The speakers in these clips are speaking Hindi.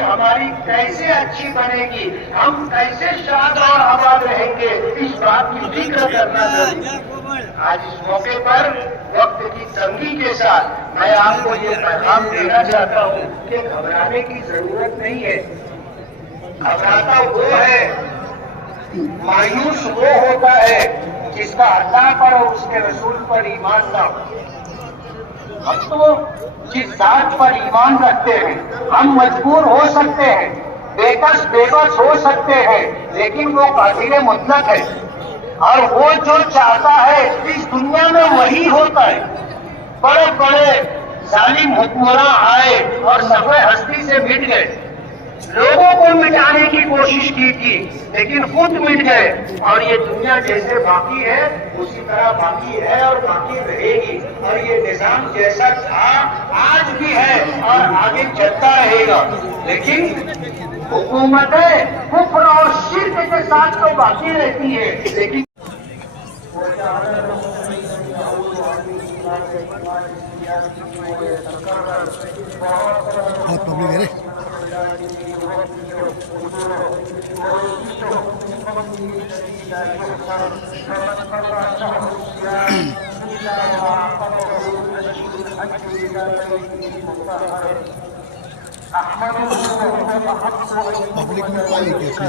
हमारी कैसे अच्छी बनेगी, हम कैसे शाद और आबाद रहेंगे, इस बात की फिक्र करना जरूरी। आज इस मौके पर वक्त की तंगी के साथ मैं आपको ये पैगाम देना चाहता हूँ कि घबराने की जरूरत नहीं है। घबराता वो है, मायूस वो होता है जिसका अल्लाह पर और उसके रसूल पर ईमान ना हो। हम तो जिस जात पर ईमान रखते हैं, हम मजबूर हो सकते हैं, बेबस हो सकते हैं, लेकिन वो कादिर मुतलक है और वो जो चाहता है इस दुनिया में वही होता है। बड़े बड़े जालिम हुक्मरान आए और सफे हस्ती से मिट गए, लोगों को मिटाने की कोशिश की थी लेकिन खुद मिट गए, और ये दुनिया जैसे बाकी है उसी तरह बाकी है और बाकी रहेगी। और ये निजाम जैसा था आज भी है और आगे चलता रहेगा, लेकिन हुकूमतें कुफ्र और शिर्क के साथ तो बाकी रहती है, लेकिन बहुत पब्लिक है रे। पब्लिक में पाई कैसे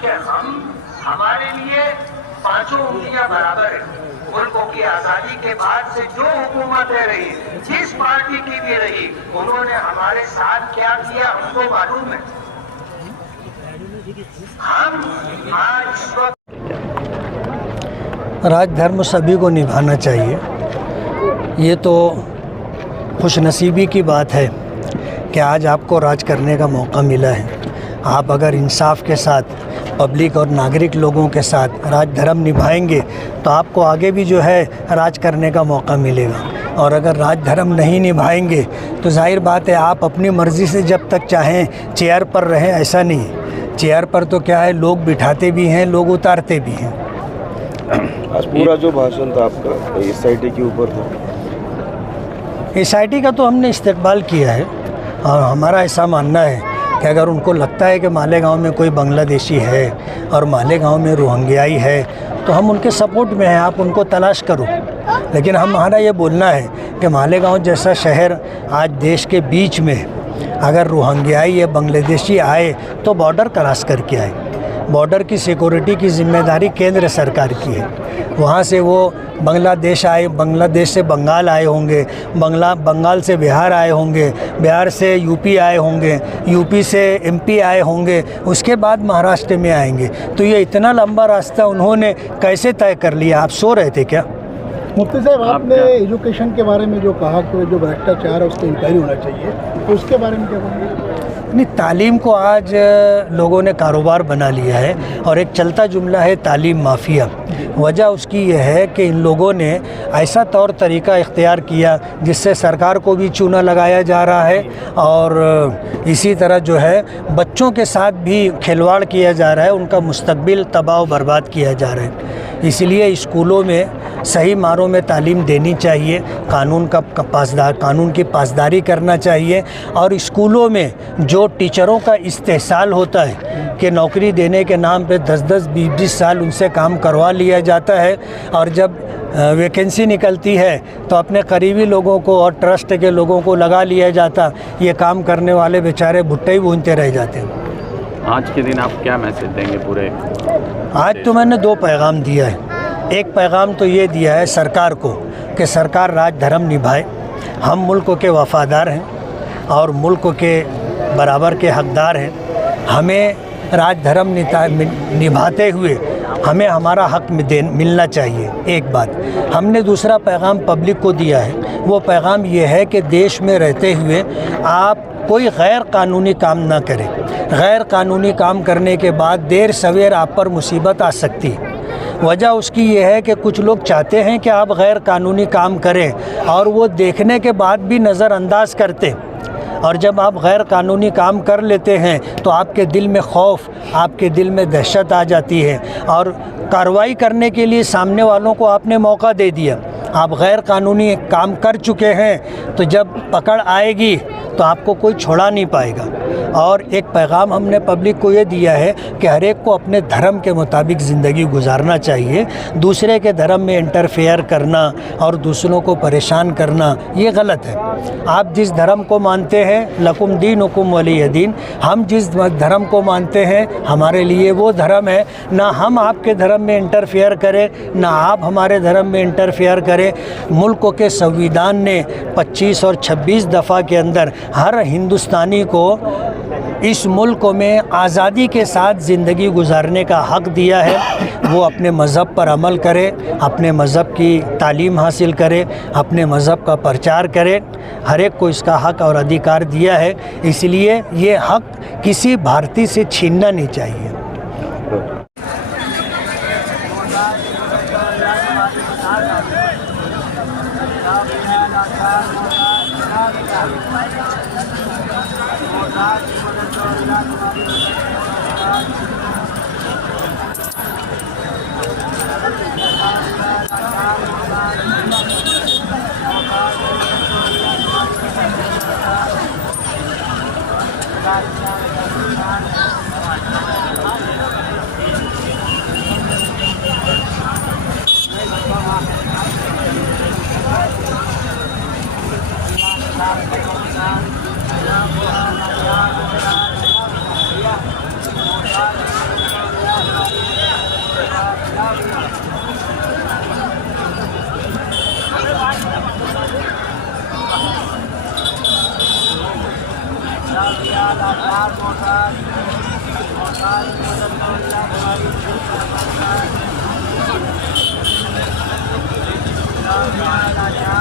कि हमारे लिए पांचों उंगलियां बराबर है। मुल्कों की आजादी के बाद से जो हुकूमतें रही, जिस पार्टी की भी रही, उन्होंने हमारे साथ क्या किया हमको मालूम है। हम आज राजधर्म सभी को निभाना चाहिए। ये तो खुशनसीबी की बात है कि आज आपको राज करने का मौका मिला है। आप अगर इंसाफ के साथ पब्लिक और नागरिक लोगों के साथ राजधर्म निभाएंगे तो आपको आगे भी जो है राज करने का मौका मिलेगा। और अगर राजधर्म नहीं निभाएंगे तो जाहिर बात है आप अपनी मर्ज़ी से जब तक चाहें चेयर पर रहें, ऐसा नहीं है। चेयर पर तो क्या है, लोग बिठाते भी हैं, लोग उतारते भी हैं। आज पूरा जो भाषण था आपका SIT के ऊपर था। SIT का तो हमने इस्तेकबाल किया है और हमारा ऐसा मानना है कि अगर उनको लगता है कि मालेगांव में कोई बांग्लादेशी है और मालेगांव में रोहिंग्याई है तो हम उनके सपोर्ट में हैं, आप उनको तलाश करो। लेकिन हमारा ये बोलना है कि मालेगांव जैसा शहर आज देश के बीच में अगर रोहिंग्याई या बांग्लादेशी आए तो बॉर्डर क्रॉस करके आए। बॉर्डर की सिक्योरिटी की जिम्मेदारी केंद्र सरकार की है। वहाँ से वो बांग्लादेश आए, बांग्लादेश से बंगाल आए होंगे, बंगाल से बिहार आए होंगे, बिहार से यूपी आए होंगे, यूपी से MP आए होंगे, उसके बाद महाराष्ट्र में आएंगे। तो ये इतना लंबा रास्ता उन्होंने कैसे तय कर लिया? आप सो रहे थे क्या? मुफ्ती साहब, आपने एजुकेशन के बारे में जो कहा कि जो भ्रष्टाचार है उस पर इंक्वायरी होना चाहिए, तो उसके बारे में क्या बोलेंगे? नहीं, तालीम को आज लोगों ने कारोबार बना लिया है और एक चलता जुमला है तालीम माफिया। वजह उसकी यह है कि इन लोगों ने ऐसा तौर तरीका इख्तियार किया जिससे सरकार को भी चूना लगाया जा रहा है और इसी तरह जो है बच्चों के साथ भी खिलवाड़ किया जा रहा है, उनका मुस्तकबिल तबाह बर्बाद किया जा रहा है। इसलिए स्कूलों में सही मानों में तालीम देनी चाहिए, कानून की पासदारी करना चाहिए और स्कूलों में जो टीचरों का इस्तेहसाल होता है कि नौकरी देने के नाम पे 10-10, 20-20 साल उनसे काम करवा लिया जाता है और जब वैकेंसी निकलती है तो अपने करीबी लोगों को और ट्रस्ट के लोगों को लगा लिया जाता, ये काम करने वाले बेचारे भुट्टे ही भूनते रह जाते हैं। आज के दिन आप क्या मैसेज देंगे पूरे? आज तो मैंने 2 पैगाम दिया है। एक पैगाम तो ये दिया है सरकार को कि सरकार राजधर्म निभाए। हम मुल्क के वफ़ादार हैं और मुल्क के बराबर के हकदार हैं। हमें राजधर्म निभाते हुए हमें हमारा हक मिलना चाहिए। एक बात हमने दूसरा पैगाम पब्लिक को दिया है, वो पैगाम ये है कि देश में रहते हुए आप कोई गैर कानूनी काम ना करें। गैर कानूनी काम करने के बाद देर सवेर आप पर मुसीबत आ सकती है। वजह उसकी ये है कि कुछ लोग चाहते हैं कि आप गैर कानूनी काम करें और वो देखने के बाद भी नज़रअंदाज करते, और जब आप गैर कानूनी काम कर लेते हैं तो आपके दिल में खौफ, आपके दिल में दहशत आ जाती है और कार्रवाई करने के लिए सामने वालों को आपने मौका दे दिया। आप गैर कानूनी काम कर चुके हैं तो जब पकड़ आएगी तो आपको कोई छोड़ा नहीं पाएगा। और एक पैगाम हमने पब्लिक को ये दिया है कि हर एक को अपने धर्म के मुताबिक ज़िंदगी गुजारना चाहिए। दूसरे के धर्म में इंटरफेयर करना और दूसरों को परेशान करना ये गलत है। आप जिस धर्म को मानते हैं, लकुम दीनुकुम वलिय दीन, हम जिस धर्म को मानते हैं हमारे लिए वो धर्म है। ना हम आपके धर्म में इंटरफेयर करें, ना आप हमारे धर्म में इंटरफेयर करें। मुल्क के संविधान ने 25 और 26 दफ़ा के अंदर हर हिंदुस्तानी को इस मुल्क में आज़ादी के साथ ज़िंदगी गुजारने का हक़ दिया है। वो अपने मज़हब पर अमल करे, अपने मज़हब की तालीम हासिल करे, अपने मज़हब का प्रचार करे। हर एक को इसका हक़ और अधिकार दिया है, इसलिए ये हक़ किसी भारतीय से छीनना नहीं चाहिए। Jai